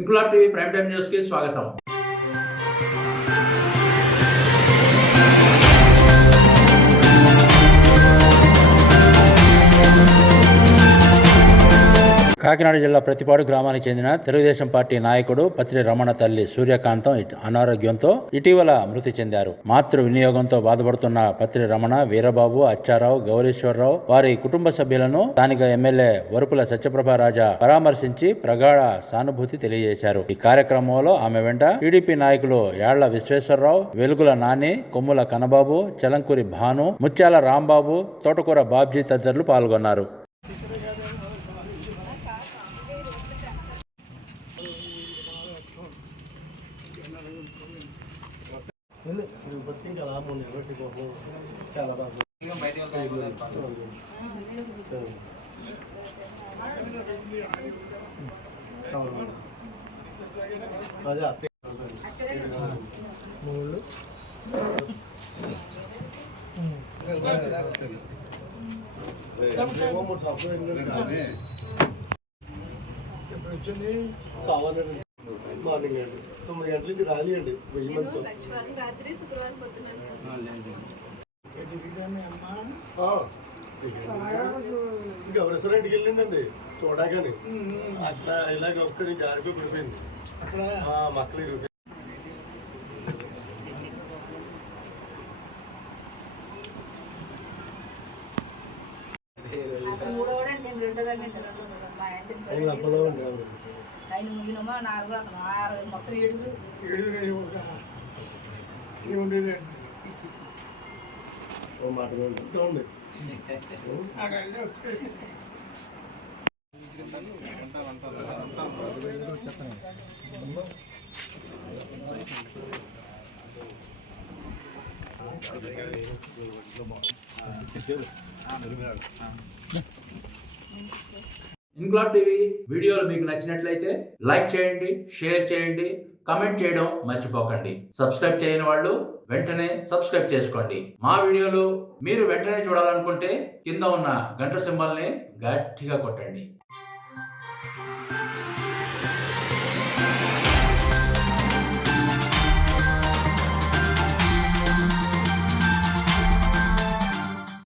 Inquilab TV prime time news కి స్వాగతం. కాకినాడ జిల్లా ప్రతిపాడు గ్రామానికి చెందిన తెలుగుదేశం పార్టీ నాయకుడు పత్రి రమణ తల్లి సూర్యకాంతం అనారోగ్యంతో ఇటీవల మృతి చెందారు. మాతృ వినియోగంతో బాధపడుతున్న పత్రి రమణ, వీరబాబు, అచ్చారావు, గౌరీశ్వరరావు వారి కుటుంబ సభ్యులను స్థానిక ఎమ్మెల్యే వరుపుల సత్యప్రభరాజా పరామర్శించి ప్రగాఢ సానుభూతి తెలియజేశారు. ఈ కార్యక్రమంలో ఆమె వెంట టీడీపీ నాయకులు యాళ్ల విశ్వేశ్వరరావు, వెలుగుల నాని, కొమ్ముల కనబాబు, చలంకూరి భాను, ముత్యాల రాంబాబు, తోటకూర బాబ్జీ తదితరులు పాల్గొన్నారు. చాలా బాగా మార్నింగ్ అండి 9 గంటల నుంచి ర్యాలీ అండి 1000 మందితో. ఇంకా రెస్టారెంట్కి వెళ్ళిందండి చూడగానే అక్కడ ఇలాగ ఒక్కరి జారిపోయి పడిపోయింది అక్కడ మక్కలు. అప్పలో అండి ఉండేదండి ఓ మాట ఉండి ఇంక్లాబ్ టీవీ వీడియోలు మీకు నచ్చినట్లయితే లైక్ చేయండి, షేర్ చేయండి, కమెంట్ చేయడం మర్చిపోకండి. సబ్స్క్రైబ్ చేయని వాళ్ళు వెంటనే సబ్స్క్రైబ్ చేసుకోండి. మా వీడియోలు మీరు వెంటనే చూడాలనుకుంటే కింద ఉన్న గంట సింబల్ని గట్టిగా కొట్టండి.